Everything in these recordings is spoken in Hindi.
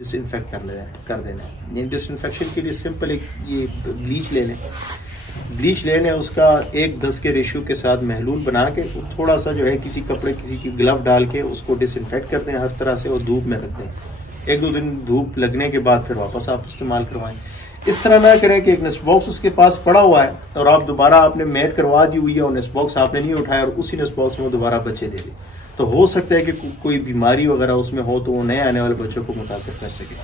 डिसइंफेक्ट कर देना है। डिसइंफेक्शन के लिए सिंपल एक ये ब्लीच ले लें, ब्लीच ले लें, उसका 1:10 के रेशियो के साथ महलूल बना के थोड़ा सा जो है किसी कपड़े किसी की ग्लव डाल के उसको डिसइंफेक्ट कर दें हर तरह से और धूप में रख दें। 1-2 दिन धूप लगने के बाद फिर वापस आप इस्तेमाल करवाएं। इस तरह ना करें कि एक नेस्ट बॉक्स उसके पास पड़ा हुआ है और आप दोबारा आपने मेड करवा दी हुई है और नेस्ट बॉक्स आपने नहीं उठाया और उसी नेस्ट बॉक्स में दोबारा बच्चे दे दें, तो हो सकता है कि कोई बीमारी वगैरह उसमें हो तो वो नए आने वाले बच्चों को मुतासिर कर सके।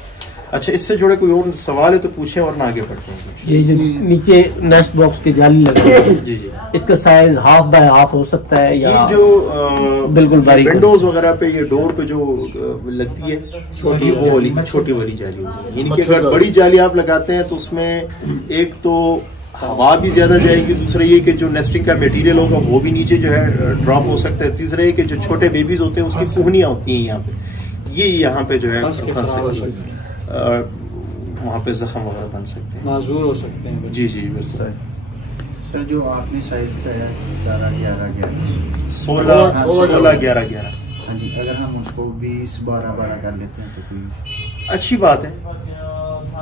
अच्छा, इससे जुड़े कोई और सवाल है तो पूछें वरना आगे बढ़ते हैं। ये जो नीचे नेस्ट बॉक्स की जाली लगी है जी जी, इसका साइज 1/2 बाय 1/2 हो सकता है या ये जो बिल्कुल बारीक विंडोज वगैरह पे ये डोर पे जो लगती है छोटी वो वाली छोटी वाली जाली होती है, यानी कि अगर बड़ी जाली आप लगाते हैं तो उसमें एक तो हवा भी ज्यादा जाएगी, दूसरा ये कि जो नेस्टिंग का मटेरियल होगा वो भी नीचे जो है ड्रॉप हो सकता है, तीसरा ये कि जो छोटे बेबीज होते हैं उसकी कुहनियाँ होती हैं यहाँ पे जो है वहाँ पे जख्म वगैरह बन सकते हैं, नाजुर हो सकते हैं। जी जी बस सर जो आपने साइज बताया 11-11-11 16-11-11, हाँ जी, अगर हम उसको 20-12-12 कर लेते हैं तो कोई अच्छी बात है,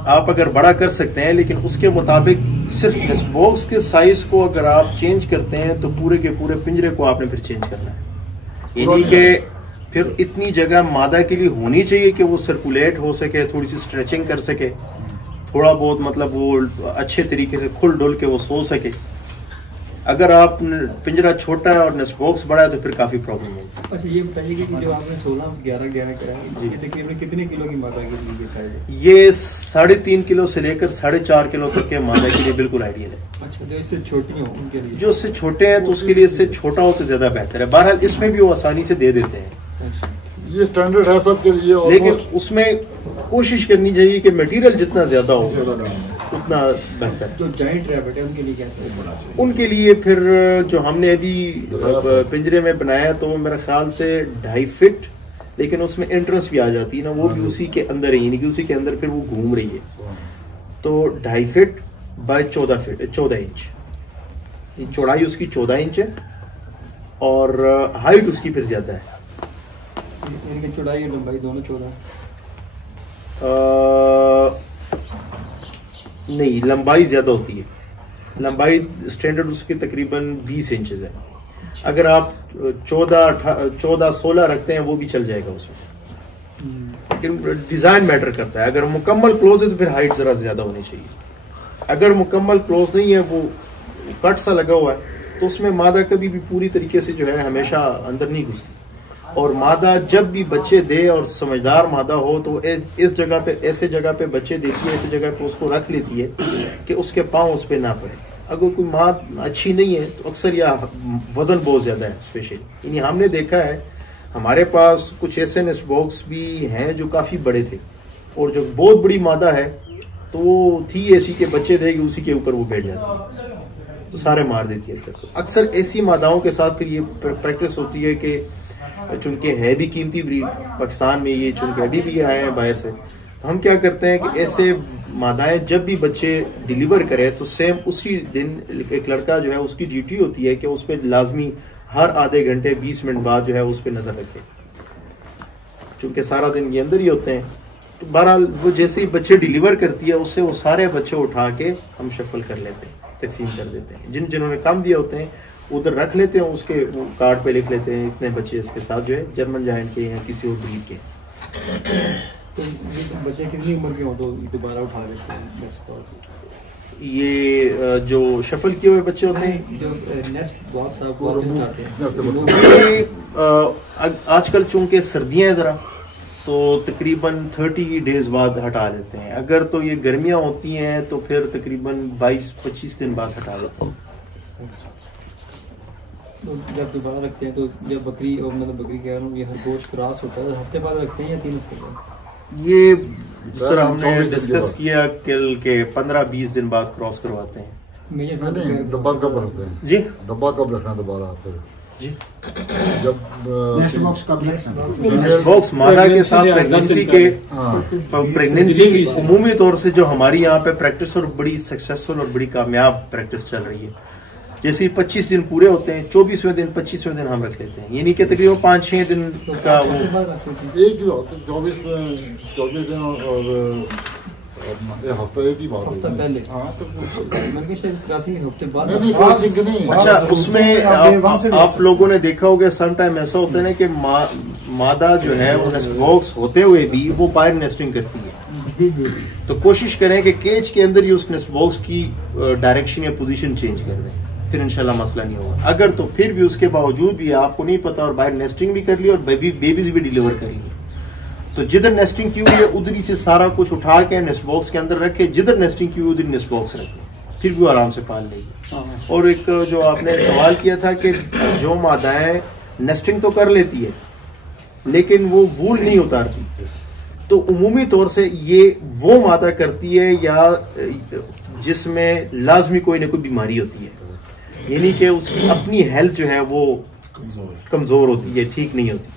आप अगर बड़ा कर सकते हैं, लेकिन उसके मुताबिक सिर्फ नेस्ट बॉक्स के साइज को अगर आप चेंज करते हैं तो पूरे के पूरे पिंजरे को आपने फिर चेंज करना है। यानी कि फिर इतनी जगह मादा के लिए होनी चाहिए कि वो सर्कुलेट हो सके, थोड़ी सी स्ट्रेचिंग कर सके, थोड़ा बहुत मतलब वो अच्छे तरीके से खुल डुल के वो सो सके। अगर आप पिंजरा छोटा है और नेस्ट बॉक्स बड़ा है तो फिर काफी प्रॉब्लम होगी। अच्छा, ये बताइए कि जो आपने 16-11-11 कराया ये तकरीबन कितने किलो की मादा के लिए साइज है? ये 3.5 किलो से लेकर 4.5 किलो तक के मादा के लिए बिल्कुल आइडियल है। अच्छा, जो इससे छोटी हो उनके लिए, जो इससे छोटे हैं तो उसके लिए इससे छोटा हो तो ज्यादा बेहतर है। बहरहाल इसमें भी वो आसानी से दे देते हैं, ये स्टैंडर्ड है सबके लिए, लेकिन उसमें कोशिश करनी चाहिए कि मटेरियल जितना ज्यादा हो उतना बेहतर। जो जॉइंट रैबिट है उनके लिए कैसे? उनके लिए फिर जो हमने अभी पिंजरे में बनाया तो मेरे ख्याल से 2.5 फीट, लेकिन उसमें एंट्रेंस भी आ जाती है ना, वो भी उसी के अंदर है, यानी कि उसी के अंदर फिर वो घूम रही है। तो 2.5 फीट बाय 14 इंच चौड़ाई उसकी 14 इंच है और हाइट उसकी फिर ज्यादा है। इनकी चौड़ाई और लंबाई दोनों 14? नहीं, लंबाई ज्यादा होती है, लंबाई स्टैंडर्ड उसकी तकरीबन 20 इंचेस है। अगर आप 14-16 रखते हैं वो भी चल जाएगा उसमें, लेकिन डिजाइन मैटर करता है। अगर मुकम्मल क्लोज है तो फिर हाइट जरा ज्यादा होनी चाहिए, अगर मुकम्मल क्लोज नहीं है, वो कट सा लगा हुआ है, तो उसमें मादा कभी भी पूरी तरीके से जो है हमेशा अंदर नहीं घुसती। और मादा जब भी बच्चे दे और समझदार मादा हो तो इस जगह पे ऐसे जगह पे बच्चे देती है, ऐसे जगह पे उसको रख लेती है कि उसके पाँव उस पर ना पड़े। अगर कोई माँ अच्छी नहीं है तो अक्सर या वजन बहुत ज्यादा है स्पेशली, यानी हमने देखा है हमारे पास कुछ ऐसे नेस्ट बॉक्स भी हैं जो काफी बड़े थे और जो बहुत बड़ी मादा है तो वो थी ऐसी के बच्चे देगी उसी के ऊपर वो बैठ जाती है तो सारे मार देती है। अक्सर ऐसी मादाओं के साथ फिर ये प्रैक्टिस होती है कि चूंकि है भी कीमती ब्रीड, पाकिस्तान में ये चूंकि अभी भी आए हैं बाहर से, हम क्या करते हैं कि ऐसे मादाएं जब भी बच्चे डिलीवर करें तो सेम उसी दिन एक लड़का जो है उसकी ड्यूटी होती है कि उस पर लाजमी हर आधे घंटे 20 मिनट बाद जो है उस पर नजर रखे, चूंकि सारा दिन ये अंदर ही होते हैं। तो बहरहाल वो जैसे ही बच्चे डिलीवर करती है उससे वो सारे बच्चे उठा के हम शफल कर लेते हैं, तकसीम कर देते हैं। जिन्होंने कम दिए होते हैं उधर रख लेते हैं, उसके वो कार्ड पे लिख लेते हैं इतने बच्चे इसके साथ जो है जर्मन जायंट के या किसी और ब्रीड के। तो बच्चे कितनी उम्र के हो तो दोबारा उठा लेते हैं? ये जो शफल किए हुए बच्चे होते हैं जो नेस्ट बॉक्स आपको चाहते हैं, आजकल चूंकि सर्दियां हैं जरा तो तकरीबन 30 डेज बाद हटा देते हैं। अगर तो ये गर्मियां होती हैं तो फिर तकरीबन 22-25 दिन बाद हटा देते हैं। तो जब दोबारा रखते हैं तो जब बकरी और मतलब बकरी कह रहा हूँ ये खरगोश क्रॉस होता है हफ्ते बाद रखते हैं या 3 हफ्ते बाद? ये सर हमने डिस्कस किया कल के 15-20 दिन बाद क्रॉस करवाते हैं। डब्बा कब रखते हैं जी? डब्बा कब रखना दोबारा फिर जी? जब नेस्ट बॉक्स कब रखना? नेस्ट बॉक्स मादा के साथ प्रेगनेंसी उमूमी तौर से जो हमारी यहाँ पे प्रैक्टिस और बड़ी सक्सेसफुल और बड़ी कामयाब प्रैक्टिस चल रही है जैसे 25 दिन पूरे होते हैं, 24वें दिन 25वें दिन हम रख लेते हैं, यानी कि तकरीबन 5-6 दिन का वो एक ही बात है, 24 दिन और हफ्ता एक ही बात हफ्ता होगी। पहले हाँ तो मैंने कहा शायद क्रॉसिंग के हफ्ते बाद नहीं क्रॉसिंग की नहीं। अच्छा, उसमें आप लोगों ने देखा होगा सम टाइम ऐसा होता है ना कि मादा जो है वो नेस्ट बॉक्स होते हुए भी वो बाहर नेस्टिंग करती है। जी जी। तो कोशिश करें कि केज के अंदर ही उस नेस्ट बॉक्स की डायरेक्शन या पोजीशन चेंज कर दें, फिर इंशाल्लाह मसला नहीं होगा। अगर तो फिर भी उसके बावजूद भी आपको नहीं पता और बाहर नेस्टिंग भी कर ली और बेबीज भी डिलीवर कर ली, तो जिधर नेस्टिंग की हुई है उधर ही से सारा कुछ उठा के नेस्ट बॉक्स के अंदर रखे, जिधर नेस्टिंग की हुई उधर नेस्ट बॉक्स रखे, फिर भी वो आराम से पाल लेगी। और एक जो आपने सवाल किया था कि जो मादाएं नेस्टिंग तो कर लेती है लेकिन वो वूल नहीं उतारती, तो उमूमी तौर से ये वो मादा करती है या जिसमें लाजमी कोई ना कोई बीमारी होती है, यानी कि उसकी अपनी हेल्थ जो है वो कमजोर होती है, ठीक नहीं होती।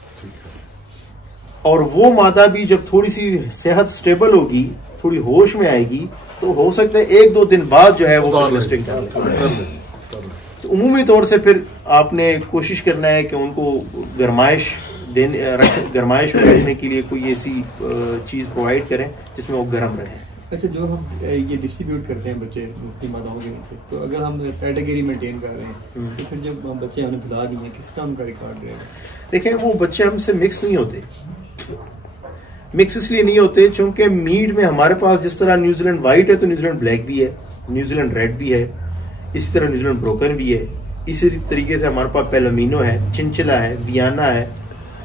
और वो मादा भी जब थोड़ी सी सेहत स्टेबल होगी, थोड़ी होश में आएगी, तो हो सकता है 1-2 दिन बाद जो है वो नेस्टिंग कर ले। तो उमूमी तौर से फिर आपने कोशिश करना है कि उनको गरमाइश में रखने के लिए कोई ऐसी चीज प्रोवाइड करें जिसमें वो गर्म रहे। अच्छा, जो हम ये डिस्ट्रीब्यूट करते हैं बच्चे मुख्तलिफ मादाओं के नीचे, तो अगर हम कैटेगरी मेंटेन कर रहे हैं तो फिर जब हम बच्चे हमने भुला दिए, किस तरह उनका रिकॉर्ड रहेगा? देखें, वो बच्चे हमसे मिक्स नहीं होते। मिक्स इसलिए नहीं होते क्योंकि मीट में हमारे पास जिस तरह न्यूजीलैंड वाइट है तो न्यूजीलैंड ब्लैक भी है, न्यूजीलैंड रेड भी है, इसी तरह न्यूजीलैंड ब्रोकन भी है, इसी तरीके से हमारे पास पेलोमिनो है, चिंचिला है, वियाना है,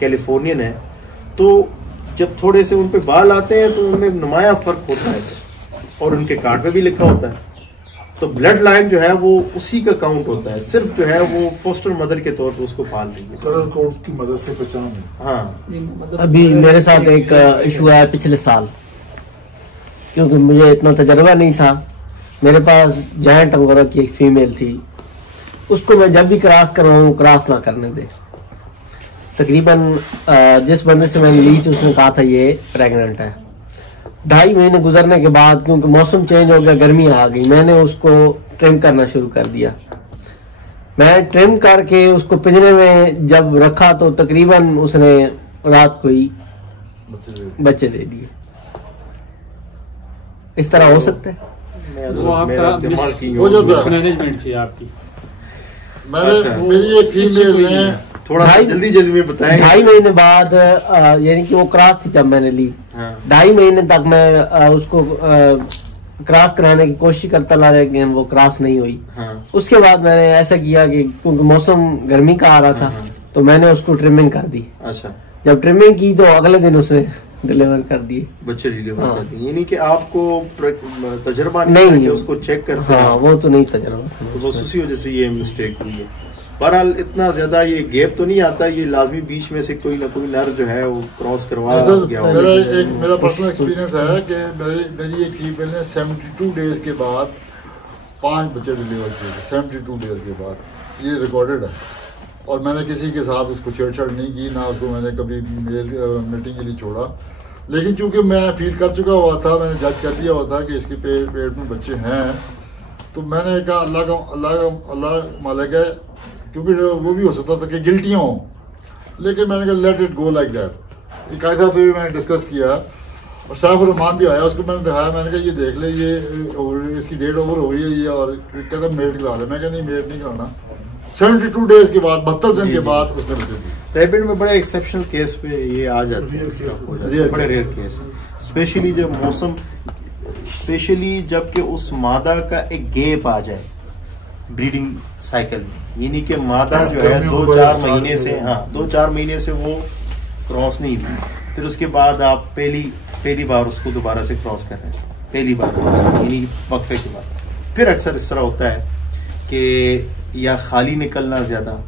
कैलिफोर्नियन है। तो जब थोड़े से उन पे बाल आते हैं तो उनमें नुमाया फर्क होता है और उनके कार्ड पे भी लिखा होता है। तो ब्लड लाइन जो है वो उसी का काउंट होता है, सिर्फ जो है वो फोस्टर मदर के तौर पर उसको पाल रही है, कलर कोड की मदद से पहचान है। हाँ। मतलब अभी मेरे साथ एक इशू आया पिछले साल, क्योंकि मुझे इतना तजर्बा नहीं था। मेरे पास जायंट अंगोरा की एक फीमेल थी, उसको मैं जब भी क्रॉस करवाऊँ क्रॉस ना करने दे। तकरीबन जिस बंदे से मैंने ली थी उसने कहा था ये प्रेग्नेंट है। 2.5 महीने गुजरने के बाद, क्योंकि मौसम चेंज हो गया, गर्मी आ गई, मैंने उसको ट्रिम करना शुरू कर दिया। मैं ट्रिम करके उसको पिंजरे में जब रखा तो तकरीबन उसने रात को ही बच्चे दे दिए। इस तरह हो सकता है। वो आपका मैनेजमेंट थी आपकी। मेरी एक फीमेल ने थोड़ा जल्दी में बताएं। 2.5 महीने बाद यानी कि वो क्रॉस थी जब मैंने ली। 2.5 महीने तक मैं उसको क्रॉस कराने की कोशिश करता रहा, लेकिन वो क्रॉस नहीं हुई। उसके बाद मैंने ऐसा किया कि क्योंकि मौसम गर्मी का आ रहा था तो मैंने उसको ट्रिमिंग कर दी। अच्छा, जब ट्रिमिंग की तो अगले दिन उसने डिलीवर कर दिए, बच्चे डिलीवर कर दिए। यानी कि आपको तजर्बा नहीं है कि उसको चेक करते हैं। हाँ, वो तो नहीं तजर्बा था, तो बस उसी वजह से ये मिस्टेक हुई है। बहरहाल इतना ज्यादा ये गैप तो नहीं आता, ये लाजमी बीच में से कोई ना कोई नर जो है वो क्रॉस करवा गया होगा। मेरा पर्सनल एक्सपीरियंस है कि मेरी एक फीमेल ने 72 डेज के बाद 5 बच्चे डिलीवर किए थे। 72 डेज के बाद, ये रिकॉर्डेड है। और मैंने किसी के साथ उसको छेड़छाड़ नहीं की, ना उसको मैंने कभी मीटिंग के लिए छोड़ा। लेकिन चूंकि मैं फील कर चुका हुआ था, मैंने जज कर लिया हुआ था कि इसके पेट में बच्चे हैं, तो मैंने कहा अल्लाह मालिक है, क्योंकि वो भी हो सकता था कि गिल्टियाँ हों, लेकिन मैंने कहा let it go like that. इकारी साहब से भी मैंने डिस्कस किया और सैफ रहमान भी आया, उसको मैंने दिखाया। मैंने कहा ये देख ले, ये इसकी डेट ओवर हो गई है, ये और कहता मेट करा ले। मैं कहा नहीं, मेट नहीं कराना। 72 डेज के बाद, 72 दिन के बाद उसने बच्चे दिए। रैबिट में बड़े एक्सेप्शनल केस पे ये आ जाते हैं, बड़े रेयर केस, स्पेशली जब मौसम, स्पेशली जबकि उस मादा का एक गैप आ जाए ब्रीडिंग साइकिल में, यानी कि मादा जो है 2-4 महीने से, हाँ 2-4 महीने से वो क्रॉस नहीं हुई, फिर उसके बाद आप पहली बार उसको दोबारा से क्रॉस कर रहे हैं, पहली बार यानी वक्फे के बाद, फिर अक्सर इस तरह होता है कि या खाली निकलना ज्यादा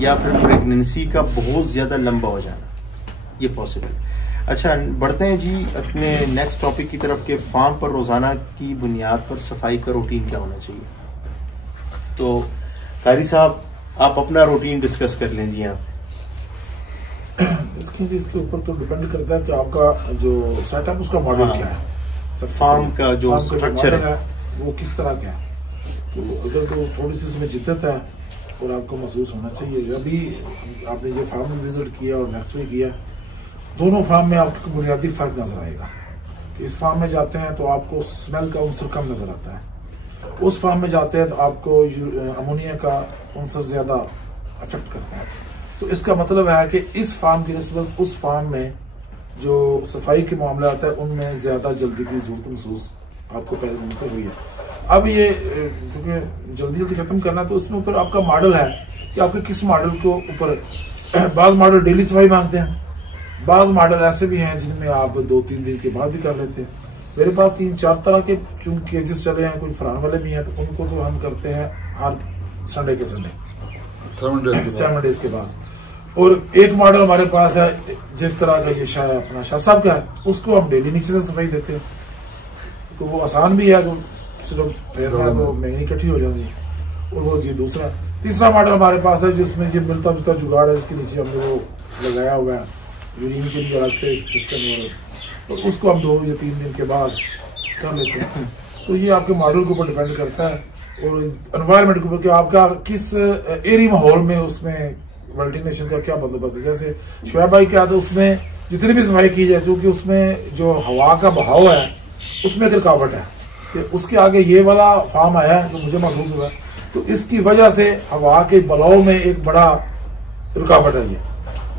या फिर प्रेगनेंसी का बहुत ज्यादा लंबा हो जाना, ये पॉसिबल। अच्छा, बढ़ते हैं जी अपने नेक्स्ट टॉपिक की तरफ के फार्म पर रोजाना की बुनियाद पर सफाई का रूटीन क्या होना चाहिए। तो कारी साहब, आप अपना रूटीन डिस्कस कर लें जी। आप इसके ऊपर तो डिपेंड करता है कि आपका जो सेटअप, उसका मॉडल क्या है, फार्म का जो स्ट्रक्चर है वो किस तरह का है। तो अगर तो थोड़ी सी उसमें जिद्दत है और आपको महसूस होना चाहिए। अभी आपने ये फार्म विजिट किया और नेक्स्ट वीक किया, दोनों फार्म में आपको बुनियादी फ़र्क नज़र आएगा। इस फार्म में जाते हैं तो आपको स्मेल का अंसर कम नज़र आता है, उस फार्म में जाते हैं तो आपको अमोनिया का अंसर ज़्यादा अफेक्ट करता है। तो इसका मतलब है कि इस फार्म की निस्बत उस फार्म में जो सफाई के मामले आता है उनमें ज़्यादा जल्दी की ज़रूरत महसूस आपको पहले दिन पर हुई है। अब ये चूँकि जल्दी जल्दी ख़त्म करना, तो उसमें ऊपर आपका मॉडल है कि आपके किस मॉडल को ऊपर बाज़ मॉडल डेली सफाई मांगते हैं, बाज़ मॉडल ऐसे भी हैं जिनमें आप 2-3 दिन के बाद भी कर लेते हैं। मेरे पास 3-4 तरह के चूंकि केजेस चले हैं, कोई फरान वाले भी हैं, तो उनको तो हम करते हैं हर संडे के संडे 7 डेज के बाद। और एक मॉडल हमारे पास है जिस तरह का ये अपना शाह साहब का है, उसको हम डेली नीचे से सफाई देते हैं, तो वो आसान भी है, तो सिर्फ फेरना है तो महंगी इकट्ठी हो जाएगी। और वो ये दूसरा तीसरा मॉडल हमारे पास है जिसमें ये मिलता जुलता जुगाड़ है, इसके नीचे हमने वो लगाया हुआ है यूरिन के लिए अलग से एक सिस्टम, और तो उसको हम 2 या 3 दिन के बाद कर लेते हैं। तो ये आपके मॉडल के ऊपर डिपेंड करता है और एनवायरनमेंट के ऊपर कि आपका किस एरिया माहौल में उसमें वेंटिलेशन का क्या बंदोबस्त है। जैसे शुएब भाई क्या था, उसमें जितनी भी सफाई की जाए क्योंकि उसमें जो हवा का बहाव है उसमें एक रुकावट है कि उसके आगे ये वाला फार्म आया है जो मुझे महसूस हुआ, तो इसकी वजह से हवा के बलाव में एक बड़ा रुकावट है ये।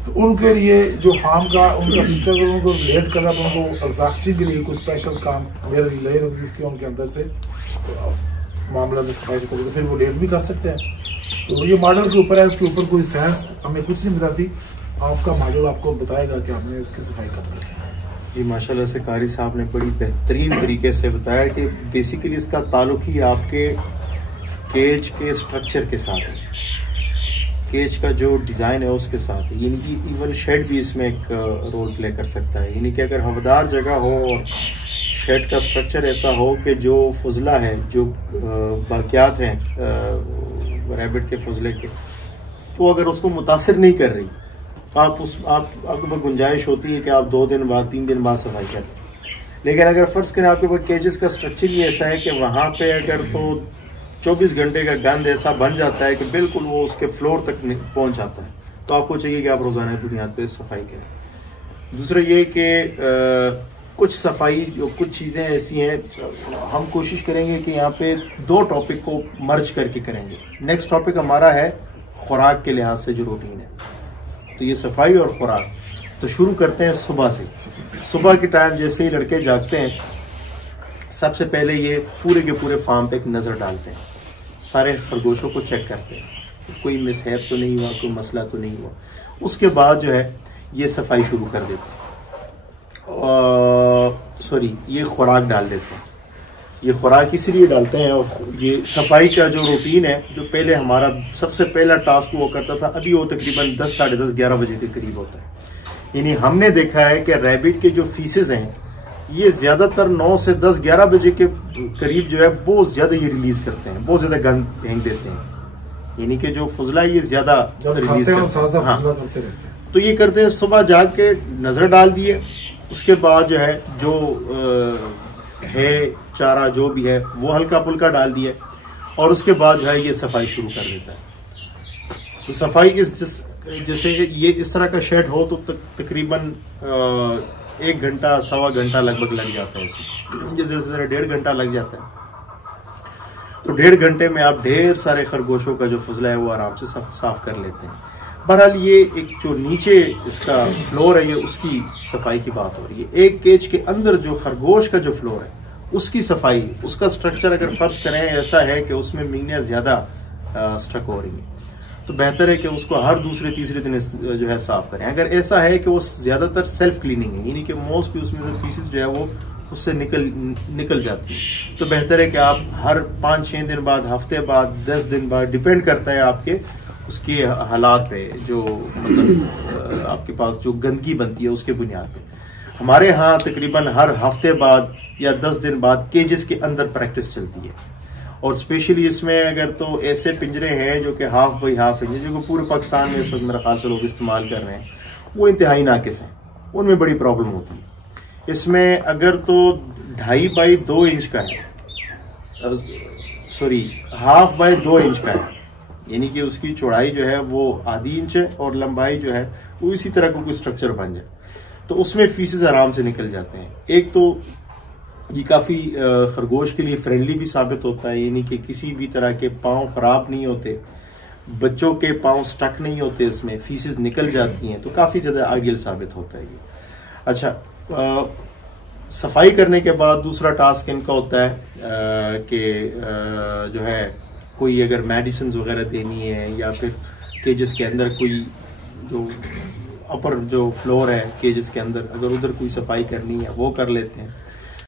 तो उनके लिए जो फार्म का उनका सिस्टम उनको लेट करना, तो उनको एग्जॉस्टिंग के लिए कोई स्पेशल काम मेरे लिए जिसके उनके अंदर से मामला में सफाई से करेंगे, फिर वो लेट भी कर सकते हैं। तो ये मॉडल के ऊपर है, इसके ऊपर कोई साइंस हमें कुछ नहीं बताती, आपका मॉडल आपको बताएगा कि आपने उसकी सफाई करनी है। ये माशाल्लाह से कारी साहब ने बड़ी बेहतरीन तरीके से बताया कि बेसिकली इसका ताल्लुक ही आपके केज के स्ट्रक्चर के साथ है, केज का जो डिज़ाइन है उसके साथ है। यानी कि इवन शेड भी इसमें एक रोल प्ले कर सकता है। यानी कि अगर हवादार जगह हो और शेड का स्ट्रक्चर ऐसा हो कि जो फजला है, जो बाकियात हैं रैबिट के फजले के, तो अगर उसको मुतासिर नहीं कर रही, आपके पास गुंजाइश होती है कि आप 2 दिन बाद 3 दिन बाद सफाई करें। लेकिन अगर फ़र्ज़ करें आपके पास केजेस का स्ट्रक्चर ही ऐसा है कि वहाँ पे अगर तो 24 घंटे का गंद ऐसा बन जाता है कि बिल्कुल वो उसके फ्लोर तक पहुँच जाता है, तो आपको चाहिए कि आप रोज़ाना बुनियाद पर सफाई करें। दूसरा ये कि कुछ सफाई जो कुछ चीज़ें ऐसी हैं, हम कोशिश करेंगे कि यहाँ पे 2 टॉपिक को मर्ज करके करेंगे। नेक्स्ट टॉपिक हमारा है खुराक के लिहाज से जो रूटीन है, तो ये सफाई और खुराक। तो शुरू करते हैं सुबह से। सुबह के टाइम जैसे ही लड़के जागते हैं, सबसे पहले ये पूरे के पूरे फार्म पे एक नज़र डालते हैं, सारे खरगोशों को चेक करते हैं, कोई मिसहैप तो नहीं हुआ, कोई मसला तो नहीं हुआ। उसके बाद जो है ये सफाई शुरू कर देते हैं, ये खुराक डाल देते हैं। ये खुराक इसलिए डालते हैं, और ये सफाई का जो रूटीन है, जो पहले हमारा सबसे पहला टास्क हुआ करता था, अभी वो तकरीबन 10, साढ़े 10, 11 बजे के करीब होता है। यानी हमने देखा है कि रैबिट के जो फीसेस हैं, ये ज़्यादातर 9 से 10, 11 बजे के करीब जो है बहुत ज़्यादा ये रिलीज़ करते हैं, बहुत ज़्यादा गंद फेंक देते हैं। यानी कि जो फजला ये ज़्यादा रिलीज करते हैं। तो ये करते हैं, सुबह जाग के नज़र डाल दिए, उसके बाद जो है जो है चारा जो भी है वो हल्का फुल्का डाल दिया, और उसके बाद जो है ये सफाई शुरू कर देता है। तो सफाई जैसे ये इस तरह का शेड हो तो तकरीबन 1 घंटा, 1.25 घंटा लगभग लग जाता है इसमें। जैसे 1.5 घंटा लग जाता है, तो 1.5 घंटे में आप ढेर सारे खरगोशों का जो फजला है वो आराम से साफ कर लेते हैं। बहरहाल ये एक जो नीचे इसका फ्लोर है, ये उसकी सफाई की बात हो रही है। एक केज के अंदर जो खरगोश का जो फ्लोर है उसकी सफाई, उसका स्ट्रक्चर अगर फर्ज करें ऐसा है कि उसमें मीनियाँ ज़्यादा स्ट्रक हो रही हैं, तो बेहतर है कि उसको हर दूसरे तीसरे दिन जो है साफ करें। अगर ऐसा है कि वो ज़्यादातर सेल्फ क्लीनिंग है, यानी कि मोस्टली उसमें जो पीसेस जो है वो उससे निकल जाती है, तो बेहतर है कि आप हर 5-6 दिन बाद, हफ्ते बाद, 10 दिन बाद, डिपेंड करता है आपके उसके हालात पे, जो मतलब आपके पास जो गंदगी बनती है उसके बुनियाद पे। हमारे यहाँ तकरीबन हर हफ्ते बाद या 10 दिन बाद केजेस के अंदर प्रैक्टिस चलती है, और स्पेशली इसमें अगर तो ऐसे पिंजरे हैं जो कि हाफ बाई हाफ पिंजरे, जो पूरे पाकिस्तान में इस वक्त मेरे ख्याल से लोग इस्तेमाल कर रहे हैं, वो इंतहाई नाकिस हैं, उनमें बड़ी प्रॉब्लम होती है। इसमें अगर तो 2.5 बाई 2 इंच का है सॉरी 1/2 बाय 2 इंच का है, यानी कि उसकी चौड़ाई जो है वो आधी इंच है और लंबाई जो है वो इसी तरह का कोई स्ट्रक्चर बन जाए, तो उसमें फीसेस आराम से निकल जाते हैं। एक तो ये काफ़ी खरगोश के लिए फ्रेंडली भी साबित होता है, यानी कि किसी भी तरह के पाँव खराब नहीं होते, बच्चों के पाँव स्टक नहीं होते, इसमें फीसेस निकल जाती हैं, तो काफ़ी ज़्यादा आइडियल साबित होता है ये। अच्छा, सफाई करने के बाद दूसरा टास्क इनका होता है कि जो है कोई अगर मेडिसिन वगैरह देनी है या फिर केजेस के अंदर कोई जो अपर जो फ्लोर है केजेस के अंदर, अगर उधर कोई सफाई करनी है वो कर लेते हैं।